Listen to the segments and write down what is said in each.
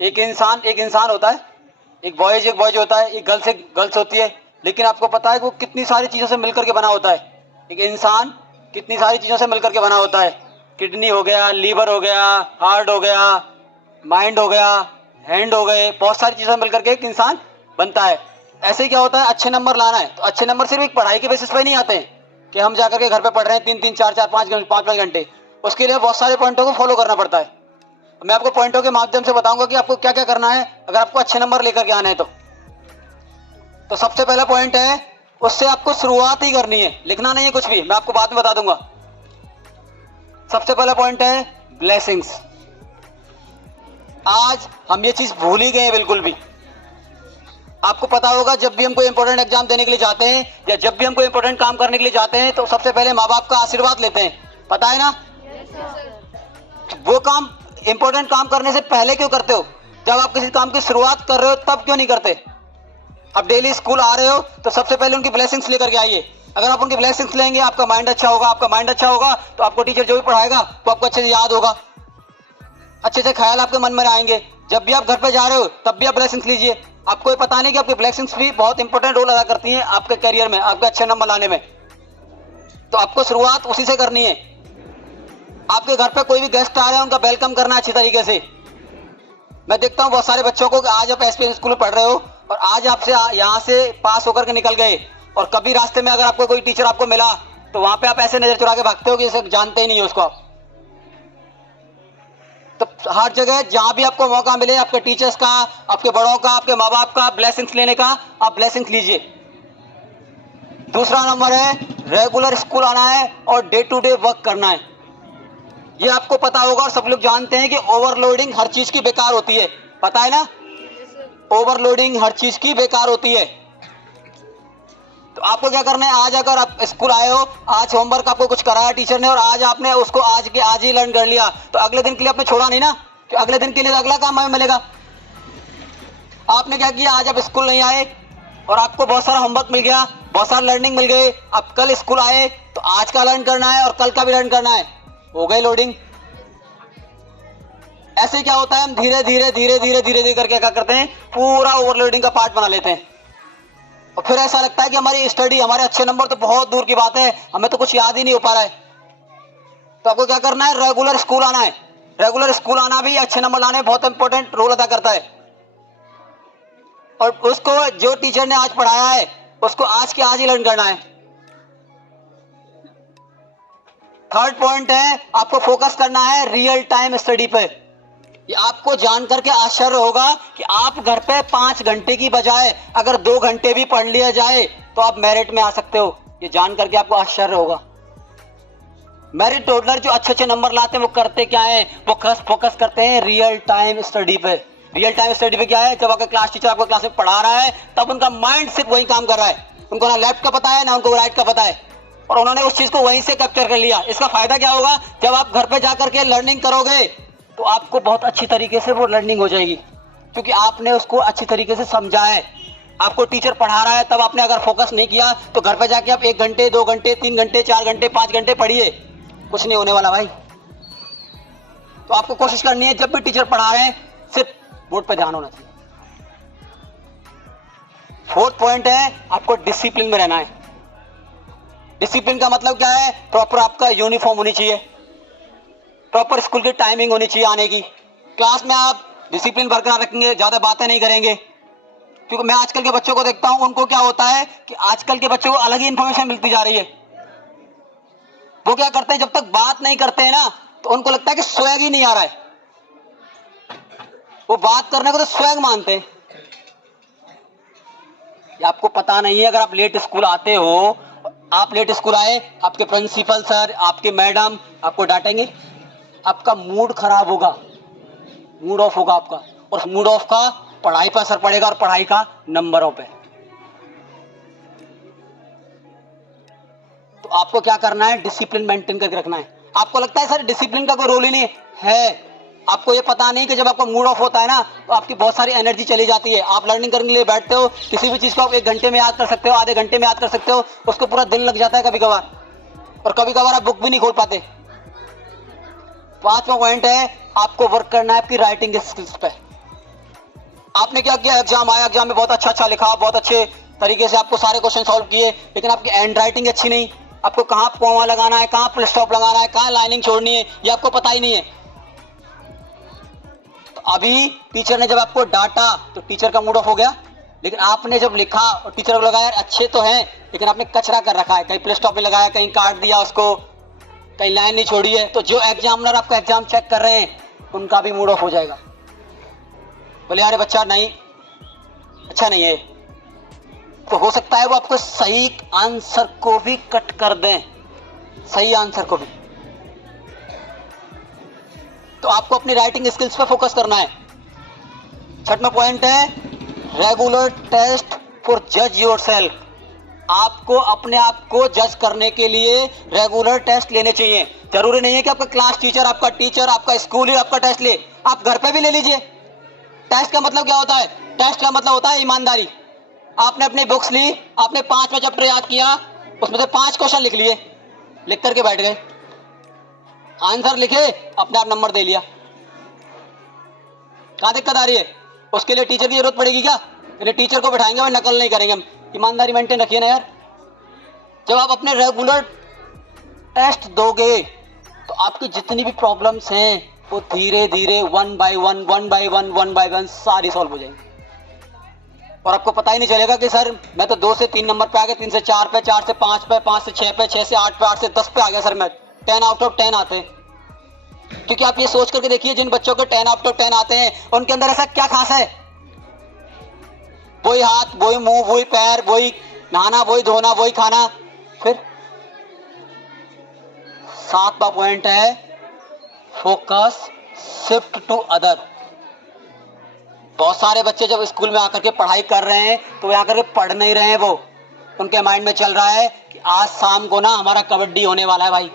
एक इंसान होता है, एक बॉयज होता है, एक गर्ल्स होती है, लेकिन आपको पता है कि वो कितनी सारी चीज़ों से मिलकर के बना होता है। एक इंसान कितनी सारी चीज़ों से मिलकर के बना होता है। किडनी हो गया, लीवर हो गया, हार्ट हो गया, माइंड हो गया, हैंड हो गए, बहुत सारी चीज़ों से मिलकर के एक इंसान बनता है। ऐसे ही क्या होता है, अच्छे नंबर लाना है तो अच्छे नंबर सिर्फ एक पढ़ाई के बेसिस पे नहीं आते हैं कि हम जाकर के घर पे पढ़ रहे हैं 3-3, 4-4, 5-5 घंटे। उसके लिए बहुत सारे पॉइंटों को फॉलो करना पड़ता है। मैं आपको पॉइंटों के माध्यम से बताऊंगा कि आपको क्या क्या करना है अगर आपको अच्छे नंबर लेकर के आने हैं तो सबसे पहला पॉइंट है, उससे आपको शुरुआत ही करनी है, लिखना नहीं है कुछ भी, मैं आपको बाद में बता दूंगा। सबसे पहला पॉइंट है ब्लेसिंग्स। आज हम ये चीज भूल ही गए हैं बिल्कुल भी। आपको पता होगा जब भी हम कोई इंपॉर्टेंट एग्जाम देने के लिए जाते हैं या जब भी हम कोई इंपॉर्टेंट काम करने के लिए जाते हैं तो सबसे पहले माँ बाप का आशीर्वाद लेते हैं, पता है ना? वो काम, इंपॉर्टेंट काम करने से पहले क्यों करते हो? जब आप किसी काम की शुरुआत कर रहे हो तब क्यों नहीं करते? अब डेली स्कूल आ रहे हो तो सबसे पहले उनकी ब्लेसिंग्स लेकर के आइए। अगर आप उनकी ब्लेसिंग्स लेंगे, आपका माइंड अच्छा होगा, आपका माइंड अच्छा होगा तो आपको टीचर जो भी पढ़ाएगा वो आपको अच्छे से याद होगा, अच्छे से ख्याल आपके मन में आएंगे। जब भी आप घर पे जा रहे हो तब भी आप ब्लेसिंग्स लीजिए। आपको ये पता नहीं कि आपकी ब्लेसिंग्स भी बहुत इंपॉर्टेंट रोल अदा करती हैं आपके करियर में, आपके अच्छे नंबर लाने में। तो आपको शुरुआत उसी से करनी है। आपके घर पे कोई भी गेस्ट आ रहे हैं, उनका वेलकम करना अच्छी तरीके से। मैं देखता हूँ बहुत सारे बच्चों को कि आज आप एसपीएस स्कूल में पढ़ रहे हो और आज आपसे यहाँ से पास होकर के निकल गए और कभी रास्ते में अगर आपको कोई टीचर आपको मिला तो वहां पे आप ऐसे नजर चुरा के भागते हो कि जैसे जानते ही नहीं हो उसको आप। तो हर जगह जहां भी आपको मौका मिले आपके टीचर्स का, आपके बड़ों का, आपके माँ बाप का ब्लेसिंग्स लेने का, आप ब्लेसिंग्स लीजिए। दूसरा नंबर है रेगुलर स्कूल आना है और डे टू डे वर्क करना है। ये आपको पता होगा और सब लोग जानते हैं कि ओवरलोडिंग हर चीज की बेकार होती है, पता है ना? ओवरलोडिंग हर चीज की बेकार होती है। तो आपको क्या करना है, आज अगर आप स्कूल आए हो, आज होमवर्क आपको कुछ कराया टीचर ने और आज आपने उसको आज के आज ही लर्न कर लिया तो अगले दिन के लिए आपने छोड़ा नहीं ना, कि अगले दिन के लिए अगला काम हमें मिलेगा। आपने क्या किया, आज आप स्कूल नहीं आए और आपको बहुत सारा होमवर्क मिल गया, बहुत सारा लर्निंग मिल गए। अब कल स्कूल आए तो आज का लर्न करना है और कल का भी लर्न करना है, हो गई लोडिंग। ऐसे क्या होता है, हम धीरे धीरे धीरे धीरे धीरे धीरे करके क्या करते हैं, पूरा ओवरलोडिंग का पार्ट बना लेते हैं और फिर ऐसा लगता है कि हमारी स्टडी, हमारे अच्छे नंबर तो बहुत दूर की बात है, हमें तो कुछ याद ही नहीं हो पा रहा है। तो आपको क्या करना है, रेगुलर स्कूल आना है। रेगुलर स्कूल आना भी अच्छे नंबर लाने में बहुत इंपॉर्टेंट रोल अदा करता है और उसको जो टीचर ने आज पढ़ाया है उसको आज के आज ही लर्न करना है। थर्ड पॉइंट है, आपको फोकस करना है रियल टाइम स्टडी पे। ये आपको जान करके आश्चर्य होगा कि आप घर पे 5 घंटे की बजाय अगर 2 घंटे भी पढ़ लिया जाए तो आप मेरिट में आ सकते हो। ये जान करके आपको आश्चर्य होगा। मेरिट टोटलर जो अच्छे अच्छे नंबर लाते हैं वो करते क्या है, वो फोकस करते हैं रियल टाइम स्टडी पे। रियल टाइम स्टडी पे क्या है, जब आपका क्लास टीचर आपको क्लास में पढ़ा रहा है तब उनका माइंड सिर्फ वही काम कर रहा है। उनको ना लेफ्ट का पता है ना उनको राइट का पता है और उन्होंने उस चीज को वहीं से कैप्चर कर लिया। इसका फायदा क्या होगा, जब आप घर पे जाकर के लर्निंग करोगे तो आपको बहुत अच्छी तरीके से वो लर्निंग हो जाएगी क्योंकि आपने उसको अच्छी तरीके से समझा है। आपको टीचर पढ़ा रहा है तब आपने अगर फोकस नहीं किया तो घर पे जाके आप 1 घंटे 2 घंटे 3 घंटे 4 घंटे 5 घंटे पढ़िए, कुछ नहीं होने वाला भाई। तो आपको कोशिश करनी है जब भी टीचर पढ़ा रहे हैं सिर्फ बोर्ड पे ध्यान होना चाहिए। फोर्थ पॉइंट है, आपको डिसिप्लिन में रहना है। डिसिप्लिन का मतलब क्या है, प्रॉपर आपका यूनिफॉर्म होनी चाहिए, प्रॉपर स्कूल की टाइमिंग होनी चाहिए आने की। क्लास में आप डिसिप्लिन बरकरार रखेंगे, ज्यादा बातें नहीं करेंगे। क्योंकि मैं आजकल के बच्चों को देखता हूं, उनको क्या होता है कि आजकल के बच्चों को अलग ही इंफॉर्मेशन मिलती जा रही है। वो क्या करते हैं, जब तक बात नहीं करते हैं ना तो उनको लगता है कि स्वैग ही नहीं आ रहा है। वो बात करने को तो स्वैग मानते हैं। आपको पता नहीं है, अगर आप लेट स्कूल आते हो, आप लेट स्कूल आए, आपके प्रिंसिपल सर, आपके मैडम आपको डांटेंगे, आपका मूड खराब होगा, मूड ऑफ होगा आपका, और मूड ऑफ का पढ़ाई पर असर पड़ेगा और पढ़ाई का नंबरों पे। तो आपको क्या करना है, डिसिप्लिन मेंटेन करके रखना है। आपको लगता है सर डिसिप्लिन का कोई रोल ही नहीं है, आपको ये पता नहीं कि जब आपका मूड ऑफ होता है ना तो आपकी बहुत सारी एनर्जी चली जाती है। आप लर्निंग करने के लिए बैठते हो, किसी भी चीज को आप 1 घंटे में याद कर सकते हो, आधे घंटे में याद कर सकते हो, उसको पूरा दिन लग जाता है कभी कभार, और कभी कभार आप बुक भी नहीं खोल पाते। 5वां पॉइंट है, आपको वर्क करना है आपकी राइटिंग स्किल्स पे। आपने क्या किया, एग्जाम आया, एग्जाम में बहुत अच्छा लिखा, बहुत अच्छे तरीके से आपको सारे क्वेश्चन सॉल्व किए, लेकिन आपकी हैंड राइटिंग अच्छी नहीं, आपको कहाँ कॉमा लगाना है, कहाँ फुल स्टॉप लगाना है, कहाँ लाइनिंग छोड़नी है, ये आपको पता ही नहीं है। तो अभी टीचर ने जब आपको डांटा तो टीचर का मूड ऑफ हो गया, लेकिन आपने जब लिखा और टीचर को लगा यार अच्छे तो हैं, लेकिन आपने कचरा कर रखा है, कहीं फुल स्टॉप में लगाया, कहीं काट दिया उसको, कहीं लाइन नहीं छोड़ी है, तो जो एग्जामिनर आपका एग्जाम चेक कर रहे हैं उनका भी मूड ऑफ हो जाएगा, बोले यार बच्चा नहीं अच्छा नहीं है। तो हो सकता है वो आपको सही आंसर को भी कट कर दें, सही आंसर को भी। तो आपको अपनी राइटिंग स्किल्स पे फोकस करना है। छठवां पॉइंट है रेगुलर टेस्ट फॉर जज योरसेल्फ। आपको अपने आप को जज करने के लिए रेगुलर टेस्ट लेने चाहिए। जरूरी नहीं है कि आपका क्लास टीचर, आपका टीचर, आपका स्कूल ही आपका टेस्ट ले, आप घर पे भी ले लीजिए। टेस्ट का मतलब क्या होता है? टेस्ट का मतलब होता है ईमानदारी। आपने अपनी बुक्स ली, आपने 5वां चैप्टर याद किया, उसमें से 5 क्वेश्चन लिख लिए, लिख करके बैठ गए, आंसर लिखे, अपने आप नंबर दे लिया। क्या दिक्कत आ रही है? उसके लिए टीचर की जरूरत पड़ेगी क्या? टीचर को बैठाएंगे और नकल नहीं करेंगे हम। ईमानदारी मेंटेन रखिए ना यार। जब आप अपने रेगुलर टेस्ट दोगे तो आपकी जितनी भी प्रॉब्लम्स हैं वो धीरे धीरे वन बाय वन सारी सॉल्व हो जाएंगी, और आपको पता ही नहीं चलेगा कि सर मैं तो 2 से 3 नंबर पे आ गया, 3 से 4 पे, 4 से 5 पे, 5 से 6 पे, 6 से 8 पे, 8 से 10 पे आ गया सर, मैं 10 आउट ऑफ 10 आते हैं। क्योंकि आप ये सोच करके देखिए जिन बच्चों को 10 आउट ऑफ 10 आते हैं उनके अंदर ऐसा क्या खास है? वही हाथ, वही मुंह, वही पैर, वही नहाना, वही धोना, वही खाना। फिर 7वां पॉइंट है फोकस शिफ्ट टू अदर। बहुत सारे बच्चे जब स्कूल में आकर के पढ़ाई कर रहे हैं तो यहाँ करके पढ़ नहीं रहे हैं, वो उनके माइंड में चल रहा है कि आज शाम को ना हमारा कबड्डी होने वाला है भाई,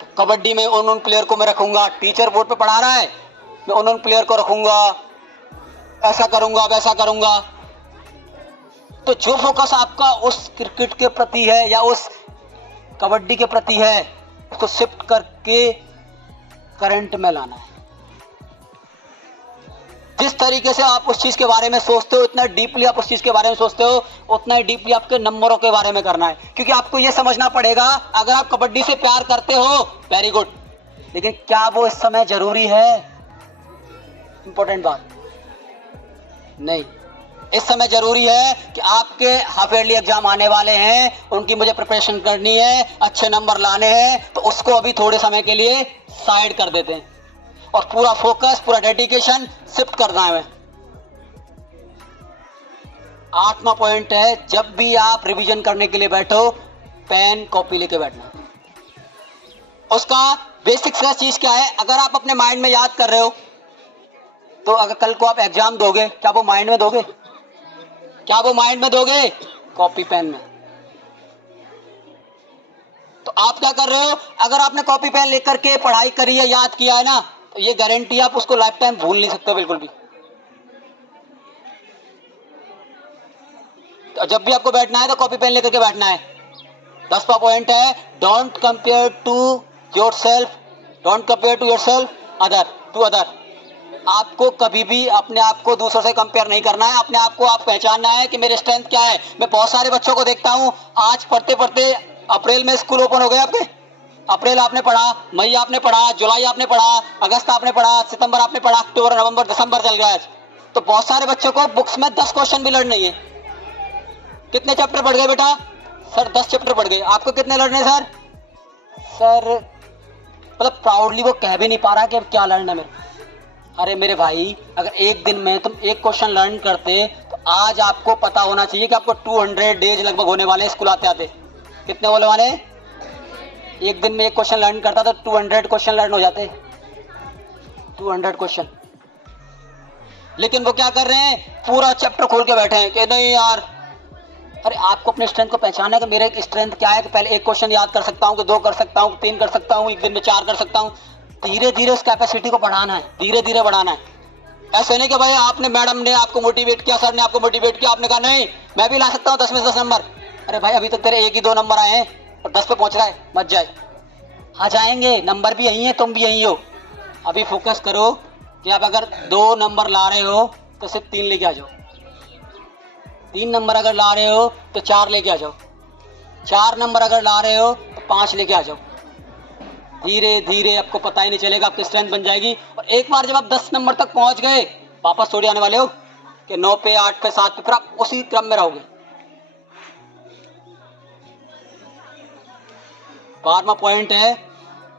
तो कबड्डी में उन प्लेयर को मैं रखूंगा। टीचर बोर्ड पे पढ़ा रहा है, मैं उन प्लेयर को रखूंगा, ऐसा करूंगा, वैसा करूंगा। तो जो फोकस आपका उस क्रिकेट के प्रति है या उस कबड्डी के प्रति है, उसको शिफ्ट करके करंट में लाना है। जिस तरीके से आप उस चीज के बारे में सोचते हो, इतना डीपली आप उस चीज के बारे में सोचते हो, उतना ही डीपली आपके नंबरों के बारे में करना है। क्योंकि आपको यह समझना पड़ेगा, अगर आप कबड्डी से प्यार करते हो वेरी गुड, लेकिन क्या वो इस समय जरूरी है? इंपॉर्टेंट बात नहीं। इस समय जरूरी है कि आपके हाफ ईयरली एग्जाम आने वाले हैं, उनकी मुझे प्रिपरेशन करनी है, अच्छे नंबर लाने हैं, तो उसको अभी थोड़े समय के लिए साइड कर देते हैं और पूरा फोकस, पूरा डेडिकेशन शिफ्ट करना है। 8वां पॉइंट है जब भी आप रिवीजन करने के लिए बैठो, पेन कॉपी लेके बैठना। उसका बेसिक सा चीज क्या है? अगर आप अपने माइंड में याद कर रहे हो तो अगर कल को आप एग्जाम दोगे, क्या वो माइंड में दोगे? क्या वो माइंड में दोगे? कॉपी पेन में। तो आप क्या कर रहे हो? अगर आपने कॉपी पेन लेकर के पढ़ाई करी है, याद किया है ना, तो ये गारंटी आप उसको लाइफ टाइम भूल नहीं सकते बिल्कुल भी। तो जब भी आपको बैठना है तो कॉपी पेन लेकर के बैठना है। 10वां पॉइंट है don't compare to yourself, don't compare to yourself other. आपको कभी भी अपने आप को दूसरों से कंपेयर नहीं करना है। अपने आप को आप पहचानना है कि मेरे स्ट्रेंथ क्या है। मैं बहुत सारे बच्चों को देखता हूं, आज पढ़ते पढ़ते अप्रैल में स्कूल ओपन हो गए आपके। अप्रैल आपने पढ़ा, मई आपने पढ़ा, जुलाई आपने पढ़ा, अगस्त आपने पढ़ा, सितंबर आपने पढ़ा, अक्टूबर, नवंबर, दिसंबर चल गया आज। तो बहुत सारे बच्चों को बुक्स में 10 क्वेश्चन भी लड़ने हैं। कितने चैप्टर पढ़ गए बेटा? सर 10 चैप्टर पढ़ गए। आपको कितने लड़ने सर? सर मतलब प्राउडली वो कह भी नहीं पा रहा कि अब क्या लड़ना मेरे। अरे मेरे भाई, अगर एक दिन में तुम एक क्वेश्चन लर्न करते तो आज आपको पता होना चाहिए कि आपको 200 डेज लगभग होने वाले स्कूल आते आते। कितने होने वाले? एक दिन में एक क्वेश्चन लर्न करता तो 200 क्वेश्चन लर्न हो जाते, 200 क्वेश्चन। लेकिन वो क्या कर रहे हैं? पूरा चैप्टर खोल के बैठे हैं कि नहीं यार। अरे आपको अपने स्ट्रेंथ को पहचानना है कि मेरे स्ट्रेंथ क्या है कि पहले एक क्वेश्चन याद कर सकता हूँ, कि 2 कर सकता हूँ, 3 कर सकता हूँ, एक दिन में 4 कर सकता हूँ। धीरे धीरे उस कैपेसिटी को बढ़ाना है, धीरे धीरे बढ़ाना है। ऐसे नहीं कि भाई आपने, मैडम ने आपको मोटिवेट किया, सर ने आपको मोटिवेट किया, आपने कहा नहीं मैं भी ला सकता हूँ 10 में 10 नंबर। अरे भाई अभी तक तेरे 1 ही 2 नंबर आए हैं और 10 पे पहुंच रहा है, मत जाए। आ जाएंगे, नंबर भी यही है, तुम भी यही हो। अभी फोकस करो कि आप अगर 2 नंबर ला रहे हो तो सिर्फ 3 लेके आ जाओ, 3 नंबर अगर ला रहे हो तो 4 लेके आ जाओ, 4 नंबर अगर ला रहे हो तो 5 लेके आ जाओ। धीरे धीरे आपको पता ही नहीं चलेगा, आपकी स्ट्रेंथ बन जाएगी। और एक बार जब आप 10 नंबर तक पहुंच गए, वापस थोड़ी आने वाले हो कि 9 पे, 8 पे, 7 पे, फिर आप उसी क्रम में रहोगे। 12वां पॉइंट है,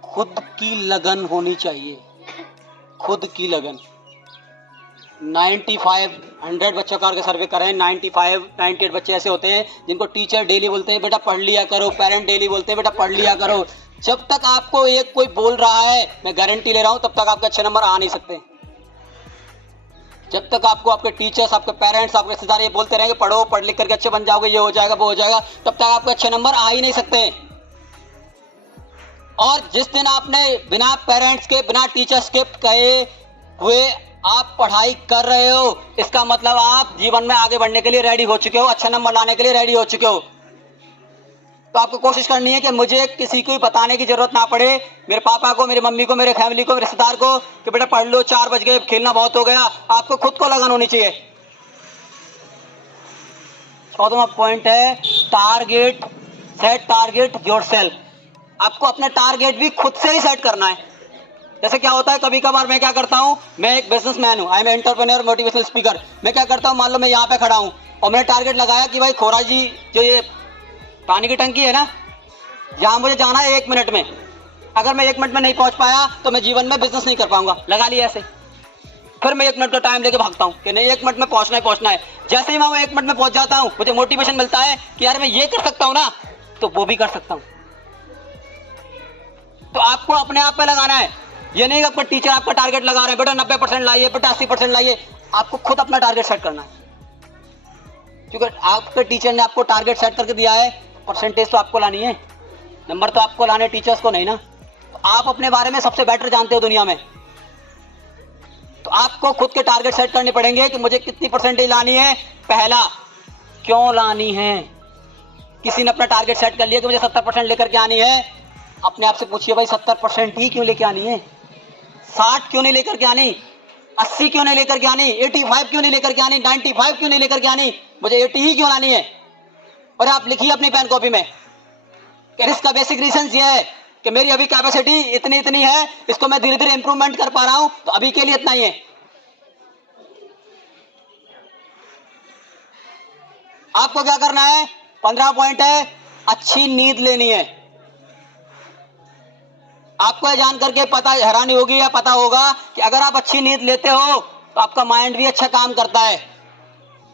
खुद की लगन होनी चाहिए, खुद की लगन। 100 बच्चों का सर्वे करें, 98 बच्चे ऐसे होते हैं जिनको टीचर डेली बोलते हैं बेटा पढ़ लिया करो, पेरेंट डेली बोलते हैं बेटा पढ़ लिया करो। जब तक आपको एक कोई बोल रहा है, मैं गारंटी ले रहा हूं, तब तक आपके अच्छे नंबर आ नहीं सकते। जब तक आपको आपके टीचर्स, आपके पेरेंट्स, आपके रिश्तेदार ये बोलते रहेंगे पढ़ो, पढ़ लिख करके अच्छे बन जाओगे, ये हो जाएगा वो हो जाएगा, तब तक आपके अच्छे नंबर आ ही नहीं सकते। और जिस दिन आपने बिना पेरेंट्स के, बिना टीचर्स के कहे हुए आप पढ़ाई कर रहे हो, इसका मतलब आप जीवन में आगे बढ़ने के लिए रेडी हो चुके हो, अच्छा नंबर लाने के लिए रेडी हो चुके हो। तो आपको कोशिश करनी है कि मुझे किसी को बताने की जरूरत ना पड़े, मेरे पापा को, मेरी मम्मी को, मेरे फैमिली को, मेरे रिश्तेदार को, कि बेटा पढ़ लो, 4 बज गए, खेलना बहुत हो गया। आपको खुद को लगन होनी चाहिए। 14वां पॉइंट है, टारगेट, सेट टारगेट योरसेल्फ। आपको अपना टारगेट भी खुद से ही सेट करना है। जैसे क्या होता है, कभी कभार मैं क्या करता हूं, मैं एक बिजनेसमैन हूं, I am entrepreneur, motivational speaker. मैं क्या करता हूं, मान लो मैं यहां पे खड़ा हूं और मैंने टारगेट लगाया कि भाई खोरा जी, जो ये पानी की टंकी है ना, जहां मुझे जाना है 1 मिनट में, अगर मैं 1 मिनट में नहीं पहुंच पाया तो मैं जीवन में बिजनेस नहीं कर पाऊंगा। लगा लिया ऐसे, फिर मैं 1 मिनट का टाइम लेके भागता हूं कि नहीं 1 मिनट में पहुंचना है, पहुंचना है। जैसे ही मैं 1 मिनट में पहुंच जाता हूं, मुझे मोटिवेशन मिलता है कि यार मैं ये कर सकता हूं ना, तो वो भी कर सकता हूं। तो आपको अपने आप पे लगाना है। ये नहीं कि आपका टीचर आपका टारगेट लगा रहे हैं, बेटा 90% लाइए, बेटा 80% लाइए। आपको खुद अपना टारगेट सेट करना है, क्योंकि आपके टीचर ने आपको टारगेट सेट करके दिया है। परसेंटेज तो आपको लानी है, नंबर तो आपको लाने, टीचर्स को नहीं ना। तो आप अपने बारे में सबसे बेटर जानते हो दुनिया में, तो आपको खुद के टारगेट सेट करने पड़ेंगे कि मुझे कितनी परसेंटेज लानी है। पहला, क्यों लानी है। किसी ने अपना टारगेट सेट कर लिया कि मुझे 70% लेकर के आनी है, अपने आप से पूछिए भाई 70% ही क्यों लेके आनी है, 60 क्यों नहीं लेकर के आनी, 80 क्यों नहीं लेकर के आनी, 85 क्यों नहीं लेकर के आनी, 95 क्यों नहीं लेकर के आनी, मुझे 80 ही क्यों लानी है। और आप लिखिए अपनी पेन कॉपी में कि इसका बेसिक रीजन ये है कि मेरी अभी कैपेसिटी इतनी है, इसको मैं धीरे धीरे इंप्रूवमेंट कर पा रहा हूं, तो अभी के लिए इतना ही है। आपको क्या करना है, 15 पॉइंट है, अच्छी नींद लेनी है। आपको यह जान करके पता हैरानी होगी या पता होगा कि अगर आप अच्छी नींद लेते हो तो आपका माइंड भी अच्छा काम करता है।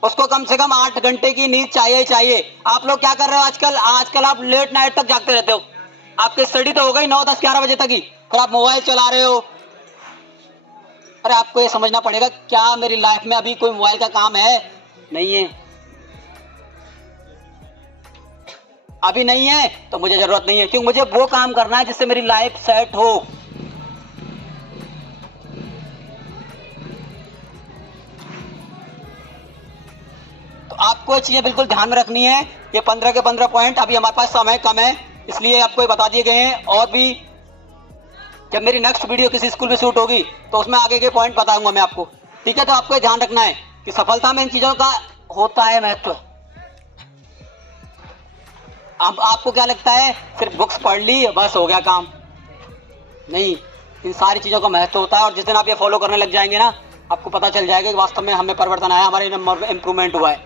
उसको कम से कम 8 घंटे की नींद चाहिए ही चाहिए। आप लोग क्या कर रहे हो आजकल आप लेट नाइट तक जागते रहते हो। आपकी स्टडी तो हो गई 9, 10, 11 बजे तक ही, फिर आप मोबाइल चला रहे हो। अरे आपको ये समझना पड़ेगा, क्या मेरी लाइफ में अभी कोई मोबाइल का काम है? नहीं है। अभी नहीं है तो मुझे जरूरत नहीं है, क्योंकि मुझे वो काम करना है जिससे मेरी लाइफ सेट हो। तो आपको ये चीजें बिल्कुल ध्यान में रखनी है। ये 15 के 15 पॉइंट, अभी हमारे पास समय कम है इसलिए आपको ये बता दिए गए हैं। और भी जब मेरी नेक्स्ट वीडियो किसी स्कूल में शूट होगी तो उसमें आगे के पॉइंट बताऊंगा मैं आपको, ठीक है। तो आपको ये ध्यान रखना है कि सफलता में इन चीजों का होता है महत्व। अब आपको क्या लगता है सिर्फ बुक्स पढ़ ली बस हो गया काम? नहीं, इन सारी चीजों का महत्व होता है। और जिस दिन आप ये फॉलो करने लग जाएंगे ना, आपको पता चल जाएगा कि वास्तव में हमें परिवर्तन आया, हमारे नंबर में इंप्रूवमेंट हुआ है।